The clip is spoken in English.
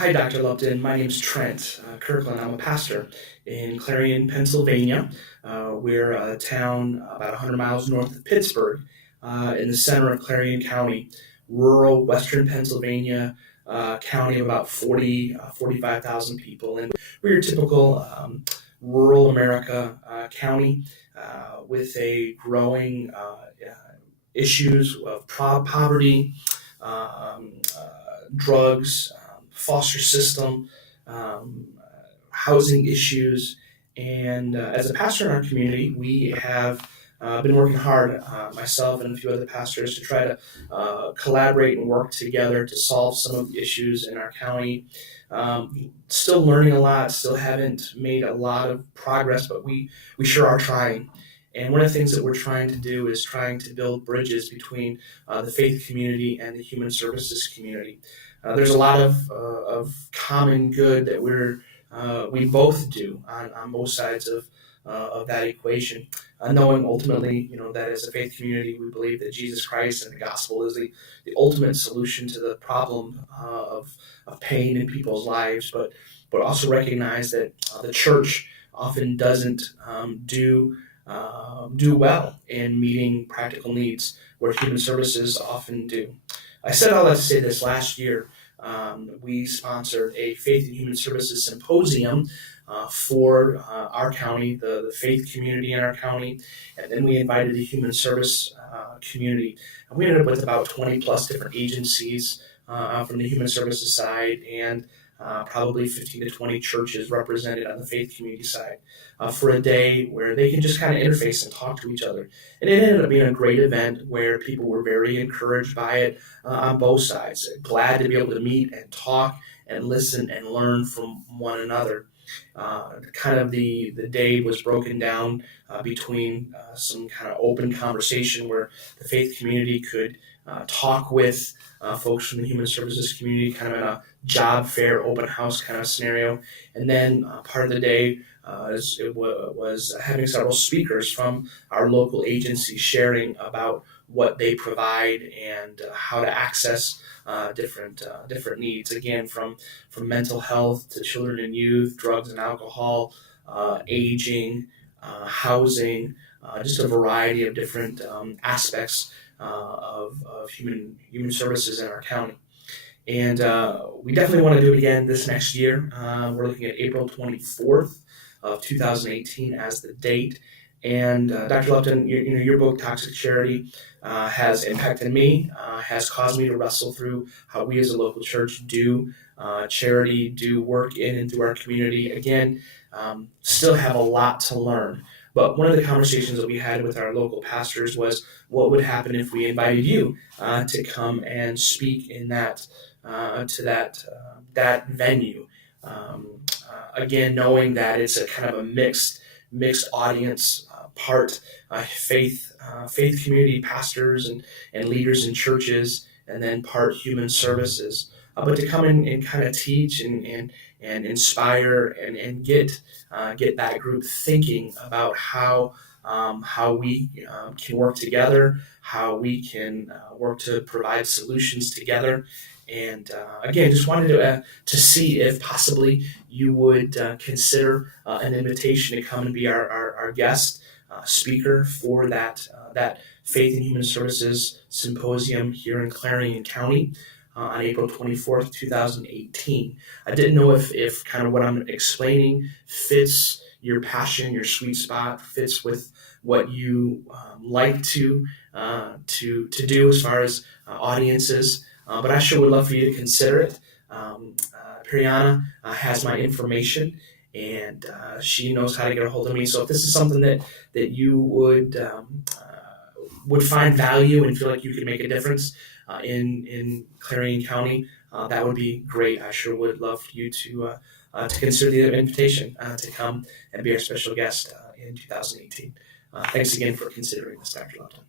Hi, Dr. Lupton. My name's Trent Kirkland. I'm a pastor in Clarion, Pennsylvania. We're a town about 100 miles north of Pittsburgh, in the center of Clarion County, rural western Pennsylvania county of about 45,000 people. And we're your typical rural America county with a growing issues of poverty, drugs, foster system, housing issues. And as a pastor in our community, we have been working hard, myself and a few other pastors, to try to collaborate and work together to solve some of the issues in our county. Still learning a lot, still haven't made a lot of progress, but we sure are trying. And one of the things that we're trying to do is trying to build bridges between the faith community and the human services community. There's a lot of common good that we both do on both sides of that equation, knowing ultimately, that as a faith community, we believe that Jesus Christ and the gospel is the ultimate solution to the problem of pain in people's lives, but also recognize that the church often doesn't do well in meeting practical needs where human services often do. I said all that to say this: last year, we sponsored a Faith and Human Services Symposium for our county, the faith community in our county, and then we invited the human service community. And we ended up with about 20 plus different agencies from the human services side, and probably 15 to 20 churches represented on the faith community side, for a day where they can just kind of interface and talk to each other. And it ended up being a great event where people were very encouraged by it on both sides. Glad to be able to meet and talk and listen and learn from one another. Kind of the day was broken down between some kind of open conversation where the faith community could talk with folks from the human services community, kind of in a job fair, open house kind of scenario. And then part of the day was having several speakers from our local agency sharing about what they provide and how to access different needs. Again, from mental health to children and youth, drugs and alcohol, aging, housing, just a variety of different aspects of human services in our county. And we definitely want to do it again this next year. We're looking at April 24th of 2018 as the date. And Dr. Lupton, your book, Toxic Charity, has impacted me, has caused me to wrestle through how we as a local church do charity, do work in and through our community. Again, still have a lot to learn. But one of the conversations that we had with our local pastors was what would happen if we invited you to come and speak in that venue. Again, knowing that it's a kind of a mixed audience, part faith community pastors and leaders in churches, and then part human services. But to come in and kind of teach and inspire and get that group thinking about how we can work together, how we can work to provide solutions together. And again, just wanted to see if possibly you would consider an invitation to come and be our guest speaker for that Faith and Human Services Symposium here in Clarion County on April 24th, 2018. I didn't know if kind of what I'm explaining fits your passion, your sweet spot, fits with what you like to do as far as audiences. But I sure would love for you to consider it. Piriana has my information, and she knows how to get a hold of me. So if this is something that you would find value and feel like you could make a difference in Clarion County, that would be great. I sure would love for you to consider the invitation to come and be our special guest in 2018. Thanks again for considering this, Dr. Lupton.